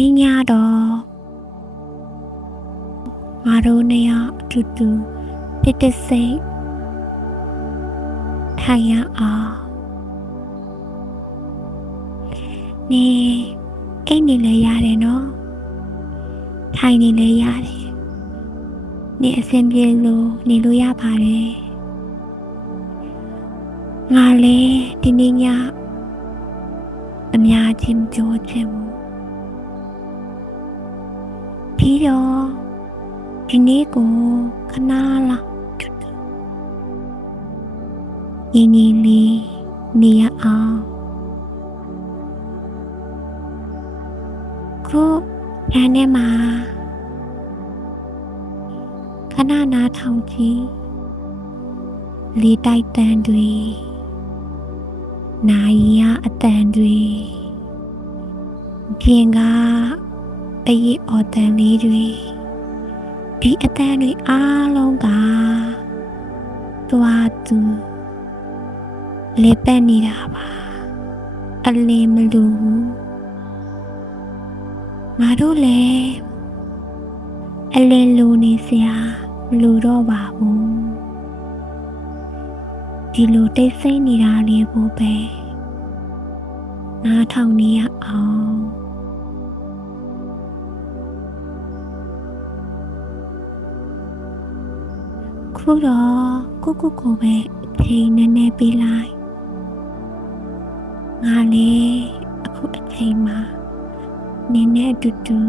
နေ့ညတော့ငါတို့နှစ်ယောက်အတူတူတစ်တစ်စိတ်ထိုင်ရအောင်နေအိတ်နေလည်းရတယ်နော်ထိုင်နေလည်းရတယ်နေအဆင်ပြေလို့နေလို့ရပါတယ်ငါလည်းဒီနေ့ညအများကြီးပြောချင်ဘူးပြီးတော့ဒီနေ့ကိုခဏလောက်ညီညီလေးနေရအောင်ခုညနေမှာခဏနားထောင်ကြည့်လေတိုက်တန်တွေနာရီရအတန်တွေပြင်ကအရေးအော်တန်လေးတွေဒီအတန်တွေအားလုံးကသွားသူလေပတ်နေတာပါအလင်းမလို့ငါတို့လည်းအလင်းလိုနေစရာမလိုတော့ပါဘူးဒီလိုတိတ်ဆိတ်နေတာလေးကိုပဲနားထောင်နေရအောင်ခုတော့ကိုပဲအချိန်နည်းနည်းပေးလိုက်ငါလည်းအခုအချိန်မှာနင်းနဲ့အတူတူ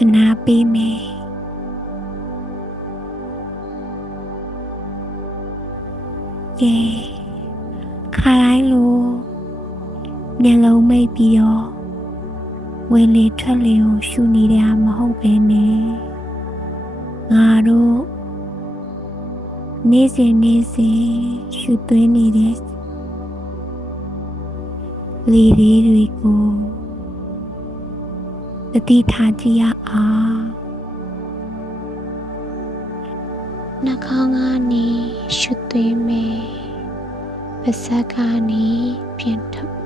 အနာပေးမယ်ကဲခါတိုင်းလိုမျက်လုံးမိတ်ပြီးတော့ဝင်လေထွက်လေကိုရှူနေတာမဟုတ်ပဲနဲ့ငါတို့နေ့စဉ်ရှူသွင်းနေတဲ့လေတွေကိုတတိထားကြည့်ရအောင်နှာခေါင်းကနေရှူသွင်းမယ်ပါးစပ်ကနေပြန်ထုတ်